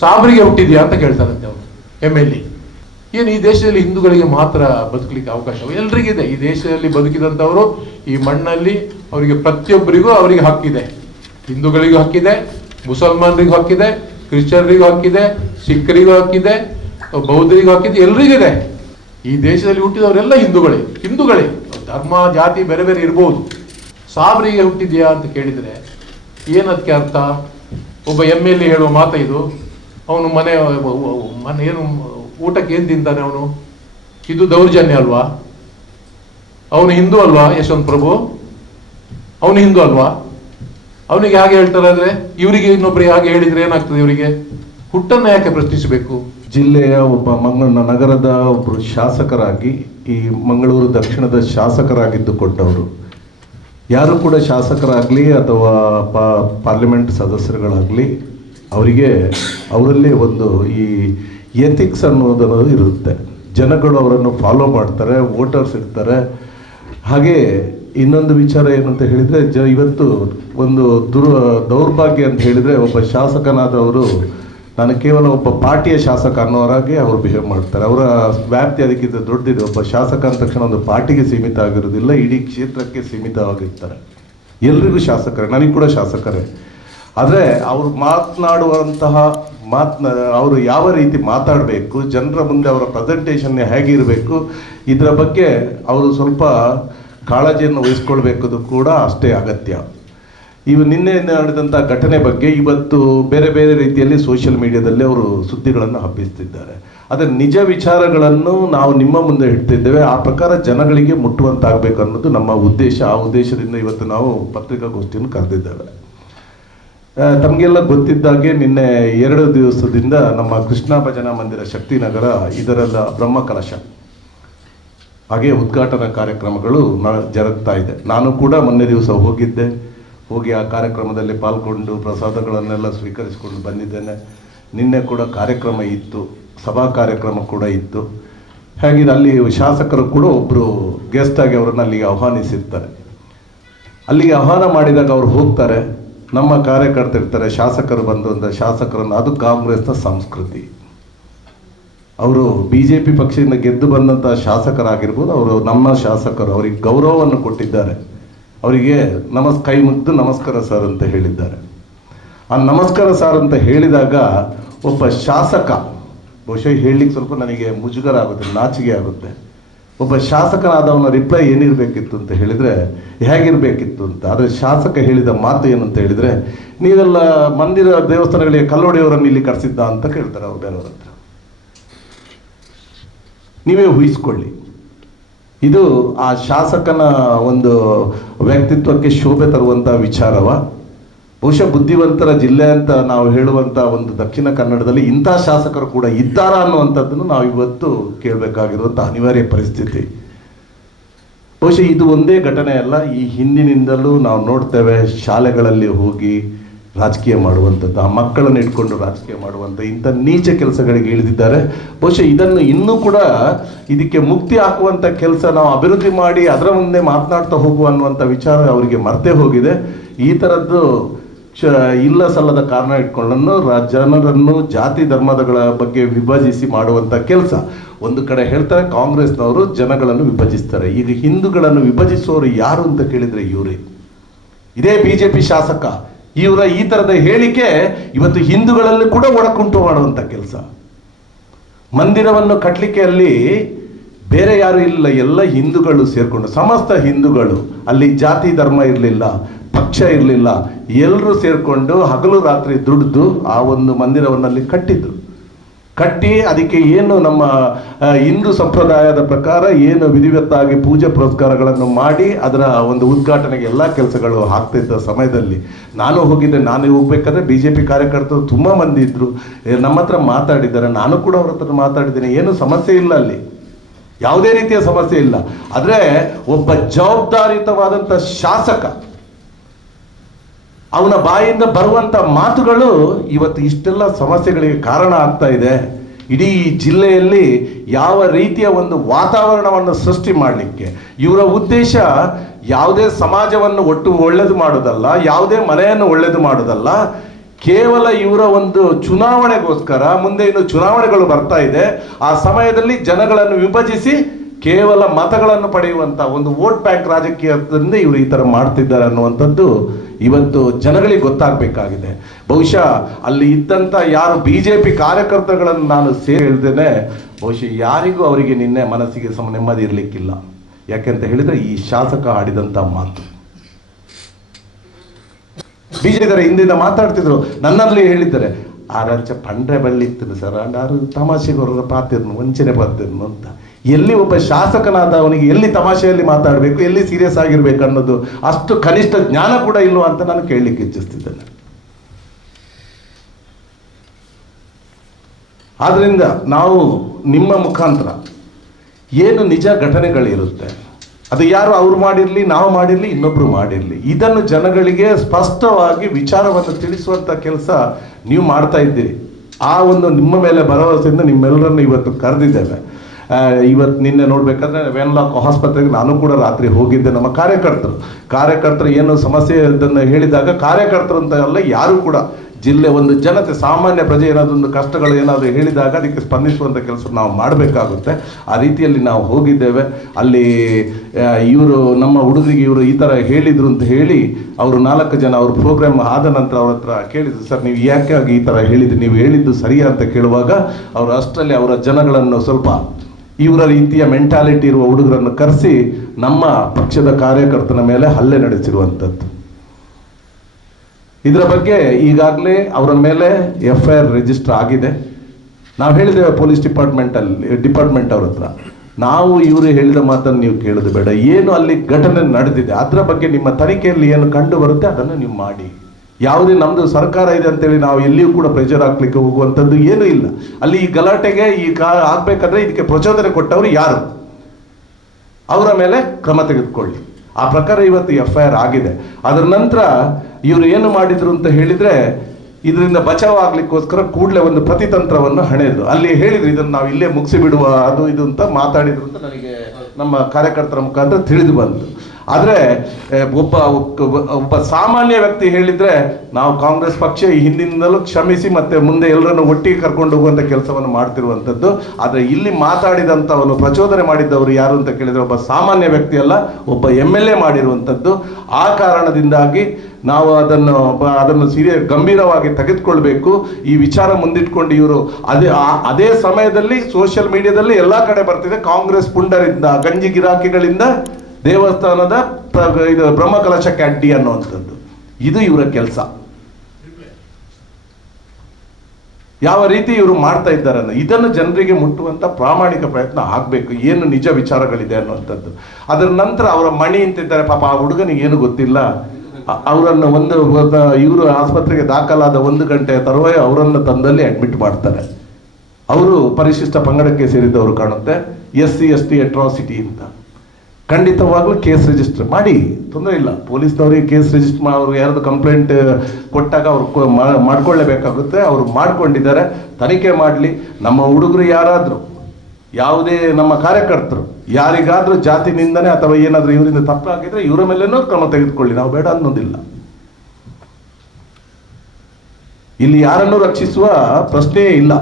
ಸಾಬ್ರಿಗೆ ಹುಟ್ಟಿದ್ಯಾ ಅಂತ ಕೇಳ್ತಾರಂತೆ ಅವನು MLA. ಏನು ಈ ದೇಶದಲ್ಲಿ ಹಿಂದೂಗಳಿಗೆ ಮಾತ್ರ ಬದುಕಲಿಕ್ಕೆ ಅವಕಾಶ? ಎಲ್ರಿಗಿದೆ. ಈ ದೇಶದಲ್ಲಿ ಬದುಕಿದಂಥವರು ಈ ಮಣ್ಣಲ್ಲಿ ಅವರಿಗೆ ಪ್ರತಿಯೊಬ್ಬರಿಗೂ ಅವರಿಗೆ ಹಕ್ಕಿದೆ. ಹಿಂದೂಗಳಿಗೂ ಹಕ್ಕಿದೆ, ಮುಸಲ್ಮಾನರಿಗೂ ಹಕ್ಕಿದೆ, ಕ್ರಿಶ್ಚಿಯನ್ರಿಗೂ ಹಕ್ಕಿದೆ, ಸಿಖ್ರಿಗೂ ಹಕ್ಕಿದೆ, ಬೌದ್ಧರಿಗೂ ಹಕ್ಕಿದೆ, ಎಲ್ರಿಗಿದೆ. ಈ ದೇಶದಲ್ಲಿ ಹುಟ್ಟಿದವರೆಲ್ಲ ಹಿಂದೂಗಳೇ. ಧರ್ಮ ಜಾತಿ ಬೇರೆ ಬೇರೆ ಇರ್ಬೋದು. ಸಾಬ್ರಿಗೆ ಹುಟ್ಟಿದ್ಯಾ ಅಂತ ಕೇಳಿದರೆ ಏನದಕ್ಕೆ ಅರ್ಥ? ಒಬ್ಬ MLA ಹೇಳುವ ಮಾತ ಇದು. ಅವನು ಮನೆ ಏನು ಊಟಕ್ಕೆ ಏನು ತಿಂತಾನೆ ಅವನು? ಇದು ದೌರ್ಜನ್ಯ ಅಲ್ವಾ? ಅವನು ಹಿಂದೂ ಅಲ್ವಾ ಯಶವಂತ್ ಪ್ರಭು? ಅವನು ಹಿಂದೂ ಅಲ್ವಾ? ಅವನಿಗೆ ಹಾಗೆ ಹೇಳ್ತಾರಾದ್ರೆ ಇವರಿಗೆ ಇನ್ನೊಬ್ಬರಿಗೆ ಹಾಗೆ ಹೇಳಿದ್ರೆ ಏನಾಗ್ತದೆ? ಇವರಿಗೆ ಹುಟ್ಟನ್ನ ಯಾಕೆ ಪ್ರಶ್ನಿಸಬೇಕು? ಜಿಲ್ಲೆಯ ಒಬ್ಬ ನಗರದ ಒಬ್ಬರು ಶಾಸಕರಾಗಿ, ಈ ಮಂಗಳೂರು ದಕ್ಷಿಣದ ಶಾಸಕರಾಗಿದ್ದುಕೊಂಡವರು, ಯಾರು ಕೂಡ ಶಾಸಕರಾಗಲಿ ಅಥವಾ ಪಾರ್ಲಿಮೆಂಟ್ ಸದಸ್ಯರುಗಳಾಗಲಿ ಅವರಲ್ಲಿ ಒಂದು ಈ ಎಥಿಕ್ಸ್ ಅನ್ನೋದು ಇರುತ್ತೆ. ಜನಗಳು ಅವರನ್ನು ಫಾಲೋ ಮಾಡ್ತಾರೆ, ವೋಟರ್ಸ್ ಇರ್ತಾರೆ. ಹಾಗೆ ಇನ್ನೊಂದು ವಿಚಾರ ಏನಂತ ಹೇಳಿದರೆ, ಇವತ್ತು ಒಂದು ದೌರ್ಭಾಗ್ಯ ಅಂತ ಹೇಳಿದರೆ, ಒಬ್ಬ ಶಾಸಕನಾದವರು ನಾನು ಕೇವಲ ಒಬ್ಬ ಪಾರ್ಟಿಯ ಶಾಸಕ ಅನ್ನೋರಾಗಿ ಅವರು ಬಿಹೇವ್ ಮಾಡ್ತಾರೆ. ಅವರ ವ್ಯಾಪ್ತಿ ಅದಕ್ಕಿಂತ ದೊಡ್ಡದಿದೆ. ಒಬ್ಬ ಶಾಸಕ ಅಂದ ತಕ್ಷಣ ಒಂದು ಪಾರ್ಟಿಗೆ ಸೀಮಿತ ಆಗಿರೋದಿಲ್ಲ, ಇಡೀ ಕ್ಷೇತ್ರಕ್ಕೆ ಸೀಮಿತವಾಗಿರ್ತಾರೆ. ಎಲ್ರಿಗೂ ಶಾಸಕರೇ, ನನಗೆ ಕೂಡ ಶಾಸಕರೇ. ಆದರೆ ಅವರು ಮಾತನಾಡುವಂತಹ ಅವರು ಯಾವ ರೀತಿ ಮಾತಾಡಬೇಕು, ಜನರ ಮುಂದೆ ಅವರ ಪ್ರೆಸೆಂಟೇಷನ್ ಹೇಗಿರಬೇಕು, ಇದರ ಬಗ್ಗೆ ಅವರು ಸ್ವಲ್ಪ ಕಾಳಜಿಯನ್ನು ವಹಿಸ್ಕೊಳ್ಬೇಕು ಕೂಡ ಅಷ್ಟೇ ಅಗತ್ಯ. ನಿನ್ನೆ ನಡೆದಂಥ ಘಟನೆ ಬಗ್ಗೆ ಇವತ್ತು ಬೇರೆ ಬೇರೆ ರೀತಿಯಲ್ಲಿ ಸೋಷಿಯಲ್ ಮೀಡಿಯಾದಲ್ಲಿ ಅವರು ಸುದ್ದಿಗಳನ್ನು ಹಬ್ಬಿಸ್ತಿದ್ದಾರೆ. ಅದರ ನಿಜ ವಿಚಾರಗಳನ್ನು ನಾವು ನಿಮ್ಮ ಮುಂದೆ ಇಡ್ತಿದ್ದೇವೆ. ಆ ಪ್ರಕಾರ ಜನಗಳಿಗೆ ಮುಟ್ಟುವಂತಾಗಬೇಕು ಅನ್ನೋದು ನಮ್ಮ ಉದ್ದೇಶ. ಆ ಉದ್ದೇಶದಿಂದ ಇವತ್ತು ನಾವು ಪತ್ರಿಕಾಗೋಷ್ಠಿಯನ್ನು ಕರೆದಿದ್ದೇವೆ. ತಮಗೆಲ್ಲ ಗೊತ್ತಿದ್ದಾಗೆ ನಿನ್ನೆ 2 ದಿವಸದಿಂದ ನಮ್ಮ ಕೃಷ್ಣ ಭಜನಾ ಮಂದಿರ ಶಕ್ತಿನಗರ ಇದರೆಲ್ಲ ಬ್ರಹ್ಮಕಲಶ ಹಾಗೆ ಉದ್ಘಾಟನಾ ಕಾರ್ಯಕ್ರಮಗಳು ಜರುಗ್ತಾ ಇದೆ. ನಾನು ಕೂಡ ಮೊನ್ನೆ ದಿವಸ ಹೋಗಿ ಆ ಕಾರ್ಯಕ್ರಮದಲ್ಲಿ ಪಾಲ್ಗೊಂಡು ಪ್ರಸಾದಗಳನ್ನೆಲ್ಲ ಸ್ವೀಕರಿಸಿಕೊಂಡು ಬಂದಿದ್ದೇನೆ. ನಿನ್ನೆ ಕೂಡ ಕಾರ್ಯಕ್ರಮ ಇತ್ತು, ಸಭಾ ಕಾರ್ಯಕ್ರಮ ಕೂಡ ಇತ್ತು. ಹಾಗೆ ಅಲ್ಲಿ ಶಾಸಕರು ಕೂಡ ಒಬ್ಬರು ಗೆಸ್ಟ್ ಆಗಿ ಅವರನ್ನು ಅಲ್ಲಿಗೆ ಆಹ್ವಾನಿಸಿರ್ತಾರೆ. ಅಲ್ಲಿಗೆ ಆಹ್ವಾನ ಮಾಡಿದಾಗ ಅವರು ಹೋಗ್ತಾರೆ, ನಮ್ಮ ಕಾರ್ಯಕರ್ತರಿರ್ತಾರೆ, ಶಾಸಕರು ಬಂದು ಅಂತ ಶಾಸಕರನ್ನು, ಅದು ಕಾಂಗ್ರೆಸ್ನ ಸಂಸ್ಕೃತಿ. ಅವರು BJP ಪಕ್ಷದಿಂದ ಗೆದ್ದು ಬಂದಂಥ ಶಾಸಕರಾಗಿರ್ಬೋದು, ಅವರು ನಮ್ಮ ಶಾಸಕರು, ಅವರಿಗೆ ಗೌರವವನ್ನು ಕೊಟ್ಟಿದ್ದಾರೆ. ಅವರಿಗೆ ಕೈ ಮುಗ್ದು ನಮಸ್ಕಾರ ಸರ್ ಅಂತ ಹೇಳಿದ್ದಾರೆ. ಆ ನಮಸ್ಕಾರ ಸರ್ ಅಂತ ಹೇಳಿದಾಗ ಒಬ್ಬ ಶಾಸಕ, ಬಹುಶಃ ಹೇಳಲಿಕ್ಕೆ ಸ್ವಲ್ಪ ನನಗೆ ಮುಜುಗರ ಆಗುತ್ತೆ, ನಾಚಿಕೆ ಆಗುತ್ತೆ. ಒಬ್ಬ ಶಾಸಕನಾದವನ ರಿಪ್ಲೈ ಏನಿರಬೇಕಿತ್ತು ಅಂತ ಹೇಳಿದರೆ, ಹೇಗಿರಬೇಕಿತ್ತು ಅಂತ. ಆದರೆ ಶಾಸಕ ಹೇಳಿದ ಮಾತು ಏನು ಅಂತ ಹೇಳಿದರೆ, ನೀವೆಲ್ಲ ಮಂದಿರ ದೇವಸ್ಥಾನಗಳಿಗೆ ಕಲ್ಲೊಡೆಯವರನ್ನು ಇಲ್ಲಿ ಕರೆಸಿದ್ದ ಅಂತ ಕೇಳ್ತಾರೆ ಅವ್ರು ಬೇರೆಯವ್ರ ಹತ್ರ. ನೀವೇ ಊಹಿಸ್ಕೊಳ್ಳಿ, ಇದು ಆ ಶಾಸಕನ ಒಂದು ವ್ಯಕ್ತಿತ್ವಕ್ಕೆ ಶೋಭೆ ತರುವಂಥ ವಿಚಾರವ? ಬಹುಶಃ ಬುದ್ಧಿವಂತರ ಜಿಲ್ಲೆ ಅಂತ ನಾವು ಹೇಳುವಂಥ ಒಂದು ದಕ್ಷಿಣ ಕನ್ನಡದಲ್ಲಿ ಇಂಥ ಶಾಸಕರು ಕೂಡ ಇದ್ದಾರಾ ಅನ್ನುವಂಥದ್ದನ್ನು ನಾವು ಇವತ್ತು ಕೇಳಬೇಕಾಗಿರುವಂಥ ಅನಿವಾರ್ಯ ಪರಿಸ್ಥಿತಿ. ಬಹುಶಃ ಇದು ಒಂದೇ ಘಟನೆ ಅಲ್ಲ, ಈ ಹಿಂದಿನಿಂದಲೂ ನಾವು ನೋಡ್ತೇವೆ. ಶಾಲೆಗಳಲ್ಲಿ ಹೋಗಿ ರಾಜಕೀಯ ಮಾಡುವಂಥದ್ದು, ಆ ಮಕ್ಕಳನ್ನು ಇಟ್ಕೊಂಡು ರಾಜಕೀಯ ಮಾಡುವಂಥ ಇಂಥ ನೀಚ ಕೆಲಸಗಳಿಗೆ ಇಳಿದಿದ್ದಾರೆ. ಬಹುಶಃ ಇದನ್ನು ಇನ್ನೂ ಕೂಡ ಇದಕ್ಕೆ ಮುಕ್ತಿ ಹಾಕುವಂಥ ಕೆಲಸ ನಾವು ಅಭಿವೃದ್ಧಿ ಮಾಡಿ ಅದರ ಮುಂದೆ ಮಾತನಾಡ್ತಾ ಹೋಗುವ ಅನ್ನುವಂಥ ವಿಚಾರ ಅವರಿಗೆ ಮರ್ತೇ ಹೋಗಿದೆ. ಈ ಥರದ್ದು ಇಲ್ಲ ಸಲ್ಲದ ಕಾರಣ ಇಟ್ಕೊಂಡು ಜನರನ್ನು ಜಾತಿ ಧರ್ಮಗಳ ಬಗ್ಗೆ ವಿಭಜಿಸಿ ಮಾಡುವಂಥ ಕೆಲಸ. ಒಂದು ಕಡೆ ಹೇಳ್ತಾರೆ ಕಾಂಗ್ರೆಸ್ನವರು ಜನಗಳನ್ನು ವಿಭಜಿಸ್ತಾರೆ. ಈಗ ಹಿಂದೂಗಳನ್ನು ವಿಭಜಿಸುವವರು ಯಾರು ಅಂತ ಕೇಳಿದರೆ ಇವರೇ, ಇದೇ BJP ಶಾಸಕ. ಇವರ ಈ ಥರದ ಹೇಳಿಕೆ ಇವತ್ತು ಹಿಂದೂಗಳಲ್ಲಿ ಕೂಡ ಒಡಕುಂಟು ಮಾಡುವಂಥ ಕೆಲಸ. ಮಂದಿರವನ್ನು ಕಟ್ಟಲಿಕ್ಕೆ ಅಲ್ಲಿ ಬೇರೆ ಯಾರು ಇಲ್ಲ, ಎಲ್ಲ ಹಿಂದೂಗಳು ಸೇರಿಕೊಂಡು, ಸಮಸ್ತ ಹಿಂದೂಗಳು, ಅಲ್ಲಿ ಜಾತಿ ಧರ್ಮ ಇರಲಿಲ್ಲ, ಪಕ್ಷ ಇರಲಿಲ್ಲ, ಎಲ್ಲರೂ ಸೇರಿಕೊಂಡು ಹಗಲು ರಾತ್ರಿ ದುಡಿದು ಆ ಒಂದು ಮಂದಿರವನ್ನಲ್ಲಿ ಕಟ್ಟಿ ಅದಕ್ಕೆ ಏನು ನಮ್ಮ ಹಿಂದೂ ಸಂಪ್ರದಾಯದ ಪ್ರಕಾರ ಏನು ವಿಧಿವತ್ತಾಗಿ ಪೂಜೆ ಪುರಸ್ಕಾರಗಳನ್ನು ಮಾಡಿ ಅದರ ಒಂದು ಉದ್ಘಾಟನೆಗೆ ಎಲ್ಲ ಕೆಲಸಗಳು ಆಗ್ತಿದ್ದ ಸಮಯದಲ್ಲಿ ನಾನು ಹೋಗಿದ್ದೆ. ನಾನು ಹೋಗ್ಬೇಕಾದ್ರೆ BJP ಕಾರ್ಯಕರ್ತರು ತುಂಬ ಮಂದಿ ಇದ್ದರು, ನಮ್ಮ ಹತ್ರ ಮಾತಾಡಿದ್ದಾರೆ. ನಾನು ಕೂಡ ಅವ್ರ ಹತ್ರ ಮಾತಾಡಿದ್ದೇನೆ. ಏನು ಸಮಸ್ಯೆ ಇಲ್ಲ, ಅಲ್ಲಿ ಯಾವುದೇ ರೀತಿಯ ಸಮಸ್ಯೆ ಇಲ್ಲ. ಆದರೆ ಒಬ್ಬ ಜವಾಬ್ದಾರಿಯುತವಾದಂಥ ಶಾಸಕ, ಅವನ ಬಾಯಿಂದ ಬರುವಂಥ ಮಾತುಗಳು ಇವತ್ತು ಇಷ್ಟೆಲ್ಲ ಸಮಸ್ಯೆಗಳಿಗೆ ಕಾರಣ ಆಗ್ತಾ ಇದೆ. ಇಡೀ ಜಿಲ್ಲೆಯಲ್ಲಿ ಯಾವ ರೀತಿಯ ಒಂದು ವಾತಾವರಣವನ್ನು ಸೃಷ್ಟಿ ಮಾಡಲಿಕ್ಕೆ ಇವರ ಉದ್ದೇಶ ಯಾವುದೇ ಸಮಾಜವನ್ನು ಒಳ್ಳೆದು ಮಾಡೋದಲ್ಲ, ಯಾವುದೇ ಮನೆಯನ್ನು ಒಳ್ಳೆದು ಮಾಡೋದಲ್ಲ, ಕೇವಲ ಇವರ ಒಂದು ಚುನಾವಣೆಗೋಸ್ಕರ. ಮುಂದೆ ಇನ್ನು ಚುನಾವಣೆಗಳು ಬರ್ತಾ ಇದೆ, ಆ ಸಮಯದಲ್ಲಿ ಜನಗಳನ್ನು ವಿಭಜಿಸಿ ಕೇವಲ ಮತಗಳನ್ನು ಪಡೆಯುವಂಥ ಒಂದು ವೋಟ್ ಬ್ಯಾಂಕ್ ರಾಜಕೀಯದಿಂದ ಇವರು ಈ ಥರ ಮಾಡ್ತಿದ್ದಾರೆ ಅನ್ನುವಂಥದ್ದು ಇವತ್ತು ಜನಗಳಿಗೆ ಗೊತ್ತಾಗಬೇಕಾಗಿದೆ. ಬಹುಶಃ ಅಲ್ಲಿ ಇದ್ದಂಥ ಯಾರು BJP ಕಾರ್ಯಕರ್ತರುಗಳನ್ನು ನಾನು ಹೇಳ್ತೇನೆ, ಬಹುಶಃ ಯಾರಿಗೂ ಅವರಿಗೆ ನಿನ್ನೆ ಮನಸ್ಸಿಗೆ ನೆಮ್ಮದಿ ಇರಲಿಕ್ಕಿಲ್ಲ. ಯಾಕೆಂತ ಹೇಳಿದರೆ ಈ ಶಾಸಕ ಆಡಿದಂಥ ಮಾತು. BJP ಹಿಂದಿನ ಮಾತಾಡ್ತಿದ್ರು, ನನ್ನಲ್ಲಿ ಹೇಳಿದ್ದಾರೆ ಆರಂಚ ಪಂಡ್ರೆ ಬಳ್ಳಿತ್ತು ಸರ್, ಆರು ತಮಾಷೆಗೋರ ಪಾತಿರ್ನು ವಂಚನೆ ಪಾತಿರ್ನು ಅಂತ. ಎಲ್ಲಿ ಒಬ್ಬ ಶಾಸಕನಾದ ಅವನಿಗೆ ಎಲ್ಲಿ ತಮಾಷೆಯಲ್ಲಿ ಮಾತಾಡಬೇಕು, ಎಲ್ಲಿ ಸೀರಿಯಸ್ ಆಗಿರ್ಬೇಕು ಅನ್ನೋದು ಅಷ್ಟು ಕನಿಷ್ಠ ಜ್ಞಾನ ಕೂಡ ಇಲ್ವ ಅಂತ ನಾನು ಕೇಳಲಿಕ್ಕೆ ಇಚ್ಛಿಸ್ತಿದ್ದೇನೆ. ಆದ್ರಿಂದ ನಾವು ನಿಮ್ಮ ಮುಖಾಂತರ ಏನು ನಿಜ ಘಟನೆಗಳಿರುತ್ತೆ, ಅದು ಯಾರು ಅವ್ರು ಮಾಡಿರಲಿ, ನಾವು ಮಾಡಿರಲಿ, ಇನ್ನೊಬ್ರು ಮಾಡಿರಲಿ, ಇದನ್ನು ಜನಗಳಿಗೆ ಸ್ಪಷ್ಟವಾಗಿ ವಿಚಾರವನ್ನು ತಿಳಿಸುವಂಥ ಕೆಲಸ ನೀವು ಮಾಡ್ತಾ ಇದ್ದೀರಿ. ಆ ಒಂದು ನಿಮ್ಮ ಮೇಲೆ ಭರವಸೆಯಿಂದ ನಿಮ್ಮೆಲ್ಲರನ್ನು ಇವತ್ತು ಕರೆದಿದ್ದೇವೆ. ಇವತ್ತು ನಿನ್ನೆ ನೋಡ್ಬೇಕಾದ್ರೆ ವೆನ್ಲಾಕ್ ಆಸ್ಪತ್ರೆಗೆ ನಾನು ಕೂಡ ರಾತ್ರಿ ಹೋಗಿದ್ದೆ. ನಮ್ಮ ಕಾರ್ಯಕರ್ತರು ಏನು ಸಮಸ್ಯೆ ಅದನ್ನು ಹೇಳಿದಾಗ ಕಾರ್ಯಕರ್ತರು ಅಂತ ಅಲ್ಲ, ಯಾರು ಕೂಡ ಜಿಲ್ಲೆ ಒಂದು ಜನತೆ ಸಾಮಾನ್ಯ ಪ್ರಜೆ ಏನಾದೊಂದು ಕಷ್ಟಗಳು ಏನಾದರೂ ಹೇಳಿದಾಗ ಅದಕ್ಕೆ ಸ್ಪಂದಿಸುವಂಥ ಕೆಲಸ ನಾವು ಮಾಡಬೇಕಾಗುತ್ತೆ. ಆ ರೀತಿಯಲ್ಲಿ ನಾವು ಹೋಗಿದ್ದೇವೆ. ಅಲ್ಲಿ ಇವರು ನಮ್ಮ ಹುಡುಗರಿಗೆ ಇವರು ಈ ಥರ ಹೇಳಿದರು ಅಂತ ಹೇಳಿ ಅವರು 4 ಜನ ಅವ್ರ ಪ್ರೋಗ್ರಾಮ್ ಆದ ನಂತರ ಅವ್ರ ಹತ್ರ ಕೇಳಿದ್ರು, ಸರ್ ನೀವು ಯಾಕಾಗಿ ಈ ಥರ ಹೇಳಿದ್ರಿ, ನೀವು ಹೇಳಿದ್ದು ಸರಿಯಾ ಅಂತ ಕೇಳುವಾಗ ಅವರು ಅಷ್ಟರಲ್ಲಿ ಅವರ ಜನಗಳನ್ನು ಸ್ವಲ್ಪ ಇವರ ರೀತಿಯ ಮೆಂಟಾಲಿಟಿ ಇರುವ ಹುಡುಗರನ್ನು ಕರೆಸಿ ನಮ್ಮ ಪಕ್ಷದ ಕಾರ್ಯಕರ್ತನ ಮೇಲೆ ಹಲ್ಲೆ ನಡೆಸಿರುವಂಥದ್ದು. ಇದರ ಬಗ್ಗೆ ಈಗಾಗಲೇ ಅವರ ಮೇಲೆ FIR ರಿಜಿಸ್ಟರ್ ಆಗಿದೆ. ನಾವು ಹೇಳಿದ್ದೇವೆ ಪೊಲೀಸ್ ಡಿಪಾರ್ಟ್ಮೆಂಟ್ ಅವ್ರ ಹತ್ರ, ನಾವು ಇವರು ಹೇಳಿದ ಮಾತನ್ನು ನೀವು ಕೇಳೋದು ಬೇಡ, ಏನು ಅಲ್ಲಿ ಘಟನೆ ನಡೆದಿದೆ ಅದರ ಬಗ್ಗೆ ನಿಮ್ಮ ತನಿಖೆಯಲ್ಲಿ ಏನು ಕಂಡು ಬರುತ್ತೆ ಅದನ್ನು ನೀವು ಮಾಡಿ. ಯಾವುದೇ ನಮ್ಮದು ಸರ್ಕಾರ ಇದೆ ಅಂತೇಳಿ ನಾವು ಎಲ್ಲಿಯೂ ಕೂಡ ಪ್ರೆಷರ್ ಹಾಕ್ಲಿಕ್ಕೆ ಹೋಗುವಂಥದ್ದು ಏನೂ ಇಲ್ಲ. ಅಲ್ಲಿ ಈ ಗಲಾಟೆಗೆ ಆಗ್ಬೇಕಾದ್ರೆ ಇದಕ್ಕೆ ಪ್ರಚೋದನೆ ಕೊಟ್ಟವರು ಯಾರು, ಅವರ ಮೇಲೆ ಕ್ರಮ ತೆಗೆದುಕೊಳ್ಳಿ. ಆ ಪ್ರಕಾರ ಇವತ್ತು FIR ಆಗಿದೆ. ಅದರ ನಂತರ ಇವರು ಏನು ಮಾಡಿದ್ರು ಅಂತ ಹೇಳಿದರೆ, ಇದರಿಂದ ಬಚಾವ್ ಆಗ್ಲಿಕ್ಕೋಸ್ಕರ ಕೂಡಲೇ ಒಂದು ಪ್ರತಿತಂತ್ರವನ್ನು ಹಣೆದ್ರು. ಅಲ್ಲಿ ಹೇಳಿದ್ರು ಇದನ್ನು ನಾವು ಇಲ್ಲೇ ಮುಗಿಸಿ ಬಿಡುವ ಅದು ಇದು ಅಂತ ಮಾತಾಡಿದ್ರು ಅಂತ ನನಗೆ ನಮ್ಮ ಕಾರ್ಯಕರ್ತರ ಮುಖಾಂತರ ತಿಳಿದು ಬಂತು. ಆದರೆ ಒಬ್ಬ ಸಾಮಾನ್ಯ ವ್ಯಕ್ತಿ ಹೇಳಿದರೆ ನಾವು ಕಾಂಗ್ರೆಸ್ ಪಕ್ಷ ಈ ಹಿಂದಿನಿಂದಲೂ ಕ್ಷಮಿಸಿ ಮತ್ತೆ ಮುಂದೆ ಎಲ್ಲರನ್ನು ಒಟ್ಟಿಗೆ ಕರ್ಕೊಂಡು ಹೋಗುವಂಥ ಕೆಲಸವನ್ನು ಮಾಡ್ತಿರುವಂಥದ್ದು. ಆದರೆ ಇಲ್ಲಿ ಮಾತಾಡಿದಂಥವನು ಪ್ರಚೋದನೆ ಮಾಡಿದ್ದವರು ಯಾರು ಅಂತ ಕೇಳಿದರೆ ಒಬ್ಬ ಸಾಮಾನ್ಯ ವ್ಯಕ್ತಿ ಅಲ್ಲ, ಒಬ್ಬ MLA ಮಾಡಿರುವಂಥದ್ದು. ಆ ಕಾರಣದಿಂದಾಗಿ ನಾವು ಅದನ್ನು ಗಂಭೀರವಾಗಿ ತೆಗೆದುಕೊಳ್ಬೇಕು. ಈ ವಿಚಾರ ಮುಂದಿಟ್ಕೊಂಡು ಇವರು ಅದೇ ಸಮಯದಲ್ಲಿ ಸೋಷಿಯಲ್ ಮೀಡಿಯಾದಲ್ಲಿ ಎಲ್ಲ ಕಡೆ ಬರ್ತಿದೆ, ಕಾಂಗ್ರೆಸ್ ಪುಂಡರಿಂದ ಗಂಜಿ ಗಿರಾಕಿಗಳಿಂದ ದೇವಸ್ಥಾನದ ಇದು ಬ್ರಹ್ಮಕಲಶಕ್ಕೆ ಅಡ್ಡಿ ಅನ್ನುವಂಥದ್ದು. ಇದು ಇವರ ಕೆಲಸ. ಯಾವ ರೀತಿ ಇವರು ಮಾಡ್ತಾ ಇದ್ದಾರೆ ಅನ್ನೋ ಇದನ್ನು ಜನರಿಗೆ ಮುಟ್ಟುವಂಥ ಪ್ರಾಮಾಣಿಕ ಪ್ರಯತ್ನ ಆಗಬೇಕು, ಏನು ನಿಜ ವಿಚಾರಗಳಿದೆ ಅನ್ನುವಂಥದ್ದು. ಅದರ ನಂತರ ಅವರ ಮಣಿ ಅಂತಿದ್ದಾರೆ, ಪಾಪ ಆ ಹುಡುಗನಿಗೆ ಏನು ಗೊತ್ತಿಲ್ಲ, ಅವರನ್ನು ಇವರು ಆಸ್ಪತ್ರೆಗೆ ದಾಖಲಾದ 1 ಗಂಟೆ ತರುವಾಯ ಅವರನ್ನು ತಂದಲ್ಲಿ ಅಡ್ಮಿಟ್ ಮಾಡ್ತಾರೆ. ಅವರು ಪರಿಶಿಷ್ಟ ಪಂಗಡಕ್ಕೆ ಸೇರಿದವರು ಕಾಣುತ್ತೆ, SC ST ಅಟ್ರಾಸಿಟಿ ಅಂತ. ಖಂಡಿತವಾಗ್ಲೂ ಕೇಸ್ ರಿಜಿಸ್ಟರ್ ಮಾಡಿ, ತೊಂದರೆ ಇಲ್ಲ. ಪೊಲೀಸ್ನವರಿಗೆ ಕೇಸ್ ರಿಜಿಸ್ಟರ್ ಅವ್ರು ಯಾರ್ದು ಕಂಪ್ಲೇಂಟ್ ಕೊಟ್ಟಾಗ ಅವ್ರು ಮಾಡ್ಕೊಳ್ಳೇಬೇಕಾಗುತ್ತೆ. ಅವರು ಮಾಡ್ಕೊಂಡಿದ್ದಾರೆ, ತನಿಖೆ ಮಾಡಲಿ. ನಮ್ಮ ಹುಡುಗರು ಯಾರಾದರೂ, ಯಾವುದೇ ನಮ್ಮ ಕಾರ್ಯಕರ್ತರು ಯಾರಿಗಾದರೂ ಜಾತಿ ನಿಂದನೆ ಅಥವಾ ಏನಾದರೂ ಇವರಿಂದ ತಪ್ಪಾಗಿದ್ರೆ ಇವರ ಮೇಲೇನೂ ಕ್ರಮ ತೆಗೆದುಕೊಳ್ಳಿ, ನಾವು ಬೇಡ ಅನ್ನೋದಿಲ್ಲ. ಇಲ್ಲಿ ಯಾರನ್ನು ರಕ್ಷಿಸುವ ಪ್ರಶ್ನೆಯೇ ಇಲ್ಲ.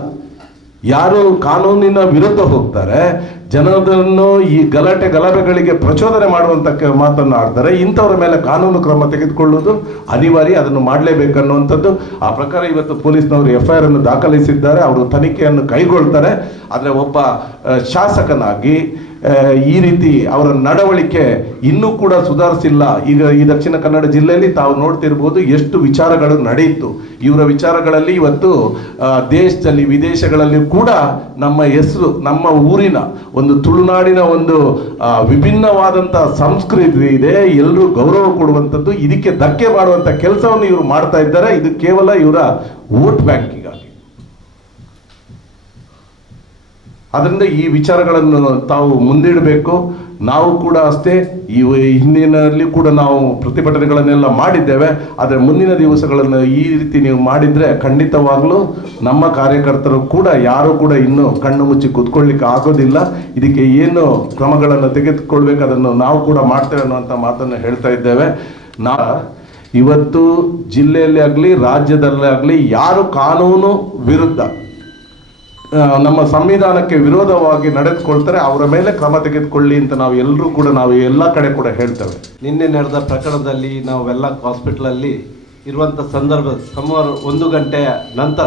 ಯಾರು ಕಾನೂನಿನ ವಿರುದ್ಧ ಹೋಗ್ತಾರೆ, ಜನರನ್ನು ಈ ಗಲಭೆಗಳಿಗೆ ಪ್ರಚೋದನೆ ಮಾಡುವಂತ ಮಾತನ್ನು ಆಡ್ತಾರೆ, ಇಂಥವ್ರ ಮೇಲೆ ಕಾನೂನು ಕ್ರಮ ತೆಗೆದುಕೊಳ್ಳುವುದು ಅನಿವಾರ್ಯ. ಅದನ್ನು ಮಾಡಲೇಬೇಕನ್ನುವಂಥದ್ದು. ಆ ಪ್ರಕಾರ ಇವತ್ತು ಪೊಲೀಸ್ನವರು FIR ಅನ್ನು ದಾಖಲಿಸಿದ್ದಾರೆ, ಅವರು ತನಿಖೆಯನ್ನು ಕೈಗೊಳ್ತಾರೆ. ಆದರೆ ಒಬ್ಬ ಶಾಸಕನಾಗಿ ಈ ರೀತಿ ಅವರ ನಡವಳಿಕೆ ಇನ್ನೂ ಕೂಡ ಸುಧಾರಿಸಿಲ್ಲ. ಈಗ ಈ ದಕ್ಷಿಣ ಕನ್ನಡ ಜಿಲ್ಲೆಯಲ್ಲಿ ತಾವು ನೋಡ್ತಿರ್ಬೋದು ಎಷ್ಟು ವಿಚಾರಗಳು ನಡೆಯಿತು. ಇವರ ವಿಚಾರಗಳಲ್ಲಿ ಇವತ್ತು ದೇಶದಲ್ಲಿ ವಿದೇಶಗಳಲ್ಲಿ ಕೂಡ ನಮ್ಮ ಹೆಸರು, ನಮ್ಮ ಊರಿನ ಒಂದು ತುಳುನಾಡಿನ ಒಂದು ವಿಭಿನ್ನವಾದಂಥ ಸಂಸ್ಕೃತಿ ಇದೆ, ಎಲ್ಲರೂ ಗೌರವ ಕೊಡುವಂಥದ್ದು. ಇದಕ್ಕೆ ಧಕ್ಕೆ ಮಾಡುವಂಥ ಕೆಲಸವನ್ನು ಇವರು ಮಾಡ್ತಾ ಇದ್ದಾರೆ. ಇದು ಕೇವಲ ಇವರ ವೋಟ್ ಬ್ಯಾಂಕಿಗಾಗಿ. ಅದರಿಂದ ಈ ವಿಚಾರಗಳನ್ನು ತಾವು ಮುಂದಿಡಬೇಕು. ನಾವು ಕೂಡ ಅಷ್ಟೇ ಈ ಹಿಂದಿನಲ್ಲಿ ಕೂಡ ನಾವು ಪ್ರತಿಭಟನೆಗಳನ್ನೆಲ್ಲ ಮಾಡಿದ್ದೇವೆ. ಆದರೆ ಮುಂದಿನ ದಿವಸಗಳನ್ನು ಈ ರೀತಿ ನೀವು ಮಾಡಿದರೆ ಖಂಡಿತವಾಗ್ಲೂ ನಮ್ಮ ಕಾರ್ಯಕರ್ತರು ಕೂಡ ಯಾರು ಕೂಡ ಇನ್ನೂ ಕಣ್ಣು ಮುಚ್ಚಿ ಕೂತ್ಕೊಳ್ಳಿಕ್ಕೆ ಆಗೋದಿಲ್ಲ. ಇದಕ್ಕೆ ಏನು ಕ್ರಮಗಳನ್ನು ತೆಗೆದುಕೊಳ್ಬೇಕು ಅದನ್ನು ನಾವು ಕೂಡ ಮಾಡ್ತೇವೆ ಅನ್ನುವಂಥ ಮಾತನ್ನು ಹೇಳ್ತಾ ಇದ್ದೇವೆ. ಇವತ್ತು ಜಿಲ್ಲೆಯಲ್ಲಿ ಆಗಲಿ ರಾಜ್ಯದಲ್ಲೇ ಆಗಲಿ ಯಾರು ಕಾನೂನು ವಿರುದ್ಧ ನಮ್ಮ ಸಂವಿಧಾನಕ್ಕೆ ವಿರೋಧವಾಗಿ ನಡೆದುಕೊಳ್ತಾರೆ ಅವರ ಮೇಲೆ ಕ್ರಮ ತೆಗೆದುಕೊಳ್ಳಿ ಅಂತ ನಾವು ಎಲ್ಲರೂ ಕೂಡ ನಾವು ಎಲ್ಲ ಕಡೆ ಕೂಡ ಹೇಳ್ತೇವೆ. ನಿನ್ನೆ ನಡೆದ ಪ್ರಕರಣದಲ್ಲಿ ನಾವು ವೆನ್ಲಾಕ್ ಹಾಸ್ಪಿಟಲಲ್ಲಿ ಇರುವಂಥ ಸಂದರ್ಭ ಸುಮಾರು 1 ಗಂಟೆಯ ನಂತರ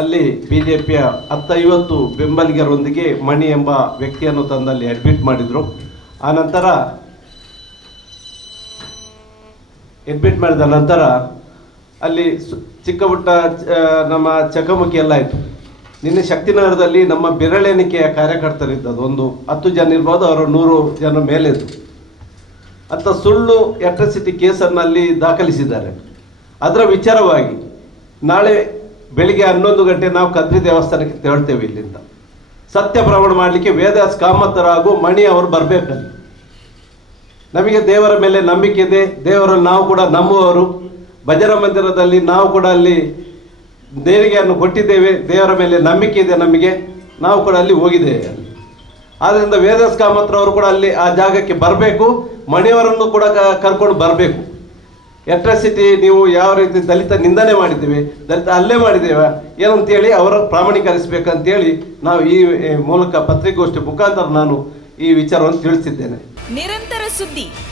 ಅಲ್ಲಿ BJPಯ 10-50 ಬೆಂಬಲಿಗರೊಂದಿಗೆ ಮಣಿ ಎಂಬ ವ್ಯಕ್ತಿಯನ್ನು ತಂದಲ್ಲಿ ಅಡ್ಮಿಟ್ ಮಾಡಿದರು. ಆನಂತರ ಅಡ್ಮಿಟ್ ಮಾಡಿದ ನಂತರ ಅಲ್ಲಿ ಚಿಕ್ಕ ಪುಟ್ಟ ನಮ್ಮ ಚಕಮಕಿ ಎಲ್ಲ ಆಯಿತು. ನಿನ್ನೆ ಶಕ್ತಿನಗರದಲ್ಲಿ ನಮ್ಮ ಬೆರಳೆಣಿಕೆಯ ಕಾರ್ಯಕರ್ತರಿದ್ದದ್ದು, ಒಂದು 10 ಜನ ಇರ್ಬೋದು, ಅವರು 100 ಜನ ಮೇಲಿದ್ದು ಅಂತ ಸುಳ್ಳು ಅಟ್ರಾಸಿಟಿ ಕೇಸನ್ನು ಅಲ್ಲಿ ದಾಖಲಿಸಿದ್ದಾರೆ. ಅದರ ವಿಚಾರವಾಗಿ ನಾಳೆ ಬೆಳಿಗ್ಗೆ 11 ಗಂಟೆ ನಾವು ಕದ್ರಿ ದೇವಸ್ಥಾನಕ್ಕೆ ತೆರಳ್ತೇವೆ. ಇಲ್ಲಿಂದ ಸತ್ಯ ಪ್ರಮಾಣ ಮಾಡಲಿಕ್ಕೆ ವೇದಾಸ್ ಕಾಮತ್ತರಾಗು ಮಣಿ ಅವರು ಬರಬೇಕಲ್ಲಿ. ನಮಗೆ ದೇವರ ಮೇಲೆ ನಂಬಿಕೆ ಇದೆ, ದೇವರನ್ನು ನಾವು ಕೂಡ ನಂಬುವವರು. ಭಜನಾ ಮಂದಿರದಲ್ಲಿ ನಾವು ಕೂಡ ಅಲ್ಲಿ ದೇಣಿಗೆಯನ್ನು ಕೊಟ್ಟಿದ್ದೇವೆ, ದೇವರ ಮೇಲೆ ನಂಬಿಕೆ ಇದೆ ನಮಗೆ, ನಾವು ಕೂಡ ಅಲ್ಲಿ ಹೋಗಿದ್ದೇವೆ. ಅಲ್ಲಿ ಆದ್ದರಿಂದ ವೇದಾಸ್ ಕಾಮತ್ರ ಅವರು ಕೂಡ ಅಲ್ಲಿ ಆ ಜಾಗಕ್ಕೆ ಬರಬೇಕು, ಮಣಿಯವರನ್ನು ಕೂಡ ಕರ್ಕೊಂಡು ಬರಬೇಕು. ಅಟ್ರಾಸಿಟಿ ನೀವು ಯಾವ ರೀತಿ ದಲಿತ ನಿಂದನೆ ಮಾಡಿದ್ದೇವೆ, ದಲಿತ ಅಲ್ಲೇ ಮಾಡಿದ್ದೇವೆ ಏನಂತೇಳಿ ಅವರು ಪ್ರಾಮಾಣೀಕರಿಸಬೇಕಂತೇಳಿ ನಾವು ಈ ಮೂಲಕ ಪತ್ರಿಕಾಗೋಷ್ಠಿ ಮುಖಾಂತರ ನಾನು ಈ ವಿಚಾರವನ್ನು ತಿಳಿಸಿದ್ದೇನೆ. ನಿರಂತರ ಸುದ್ದಿ